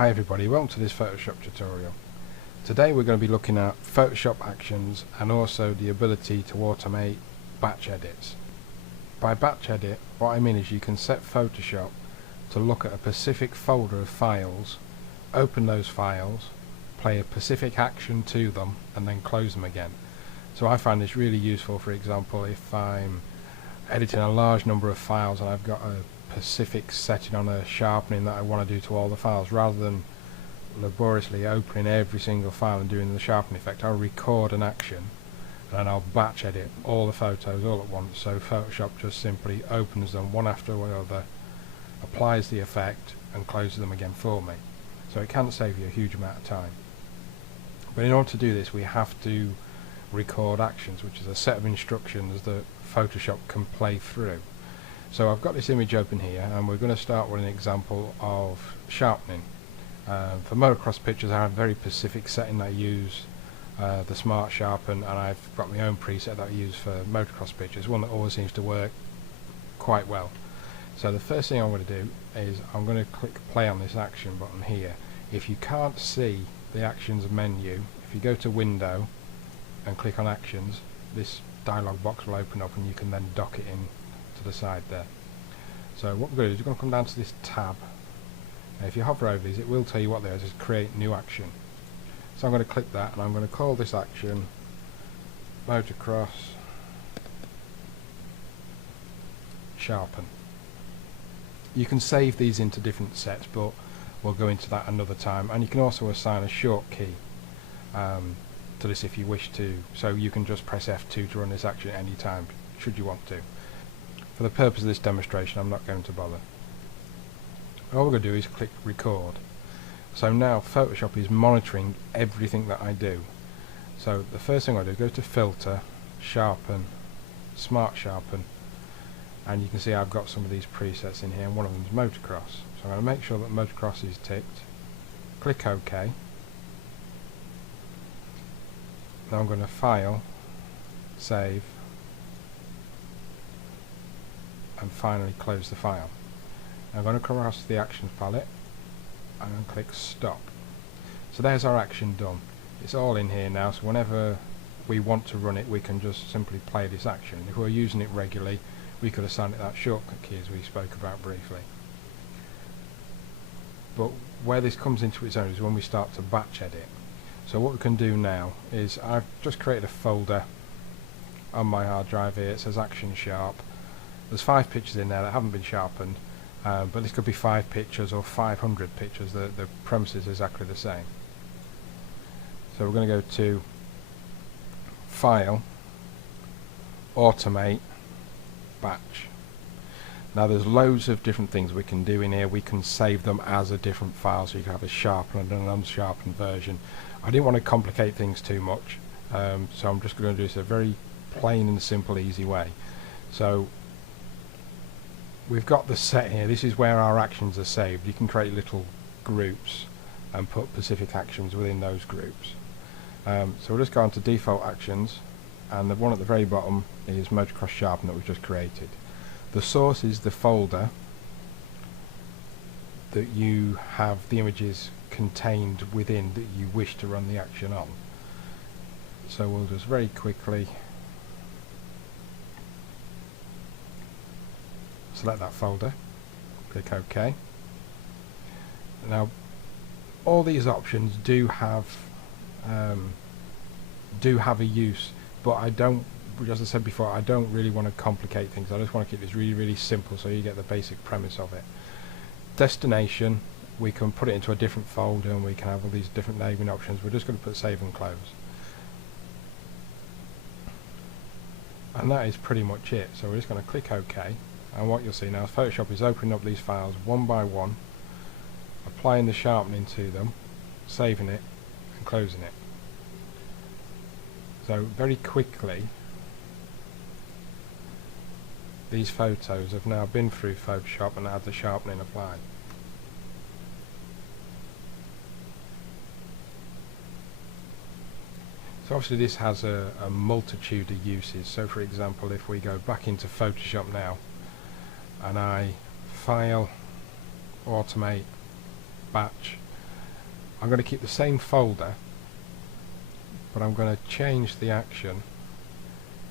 Hi everybody, welcome to this Photoshop tutorial. Today we're going to be looking at Photoshop actions and also the ability to automate batch edits. By batch edit, what I mean is you can set Photoshop to look at a specific folder of files, open those files, play a specific action to them and then close them again. So I find this really useful, for example, if I'm editing a large number of files and I've got a specific setting on a sharpening that I want to do to all the files, rather than laboriously opening every single file and doing the sharpen effect, I'll record an action and then I'll batch edit all the photos all at once, so Photoshop just simply opens them one after another, applies the effect and closes them again for me. So it can save you a huge amount of time. But in order to do this we have to record actions, which is a set of instructions that Photoshop can play through. So I've got this image open here and we're going to start with an example of sharpening. For motocross pictures I have a very specific setting that I use, the Smart Sharpen, and I've got my own preset that I use for motocross pictures, one that always seems to work quite well. So the first thing I'm going to do is I'm going to click play on this action button here. If you can't see the actions menu, if you go to Window and click on Actions, this dialog box will open up and you can then dock it in to the side there. So what we're going to do is we're going to come down to this tab, and if you hover over these it will tell you what there is. It's create new action. So I'm going to click that and I'm going to call this action motocross sharpen. You can save these into different sets, but we'll go into that another time, and you can also assign a short key to this if you wish to, so you can just press F2 to run this action at any time should you want to. For the purpose of this demonstration I'm not going to bother. All we're going to do is click record. So now Photoshop is monitoring everything that I do. So the first thing I do is go to Filter, Sharpen, Smart Sharpen, and you can see I've got some of these presets in here, and one of them is motocross. So I'm going to make sure that motocross is ticked, click OK. Now I'm going to File, Save, and finally close the file. I'm going to come across to the Actions palette and then click Stop. So there's our action done. It's all in here now, so whenever we want to run it we can just simply play this action. If we're using it regularly we could assign it that shortcut key as we spoke about briefly. But where this comes into its own is when we start to batch edit. So what we can do now is I've just created a folder on my hard drive here. It says Action Sharp. There's 5 pictures in there that haven't been sharpened, but this could be 5 pictures or 500 pictures. The premise is exactly the same. So we're going to go to File, Automate, Batch. Now there's loads of different things we can do in here. We can save them as a different file, so you can have a sharpened and an unsharpened version. I didn't want to complicate things too much, so I'm just going to do this a very plain and simple, easy way. So we've got the set here. This is where our actions are saved. You can create little groups and put specific actions within those groups. So we'll just go on to default actions, and the one at the very bottom is motocross sharpen that we've just created. The source is the folder that you have the images contained within that you wish to run the action on. So we'll just very quickly select that folder, click OK. Now all these options do have a use, but I don't, as I said before, I don't really want to complicate things. I just want to keep this really simple so you get the basic premise of it. Destination, we can put it into a different folder and we can have all these different naming options. We're just going to put save and close. And that is pretty much it. So we're just going to click OK, and what you'll see now is Photoshop is opening up these files one by one, applying the sharpening to them, saving it and closing it. So very quickly these photos have now been through Photoshop and had the sharpening applied. So obviously this has a multitude of uses. So for example, if we go back into Photoshop now and I File, Automate, Batch, I'm going to keep the same folder, but I'm going to change the action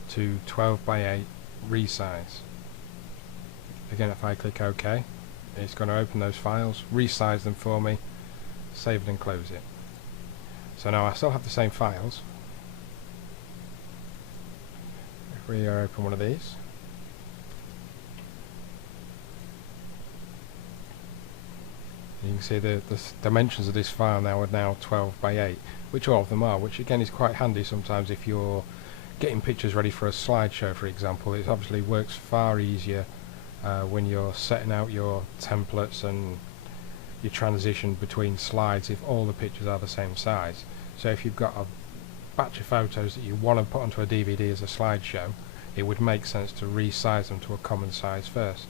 to 12 by 8 resize. Again, if I click OK, it's going to open those files, resize them for me, save it and close it. So now I still have the same files. If we open one of these, you can see the dimensions of this file now are now 12 by 8, which all of them are, which again is quite handy sometimes if you're getting pictures ready for a slideshow, for example. It obviously works far easier when you're setting out your templates and your transition between slides if all the pictures are the same size. So if you've got a batch of photos that you want to put onto a DVD as a slideshow, it would make sense to resize them to a common size first.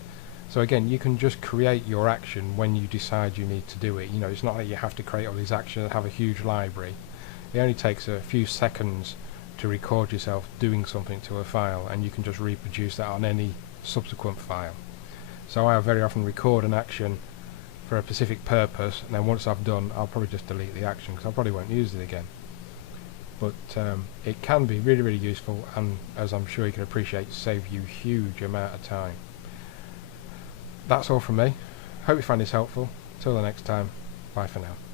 So again, you can just create your action when you decide you need to do it. You know, it's not like you have to create all these actions and have a huge library. It only takes a few seconds to record yourself doing something to a file, and you can just reproduce that on any subsequent file. So I very often record an action for a specific purpose, and then once I've done, I'll probably just delete the action because I probably won't use it again. But it can be really, really useful, and as I'm sure you can appreciate, save you a huge amount of time. That's all from me. Hope you find this helpful. Till the next time, bye for now.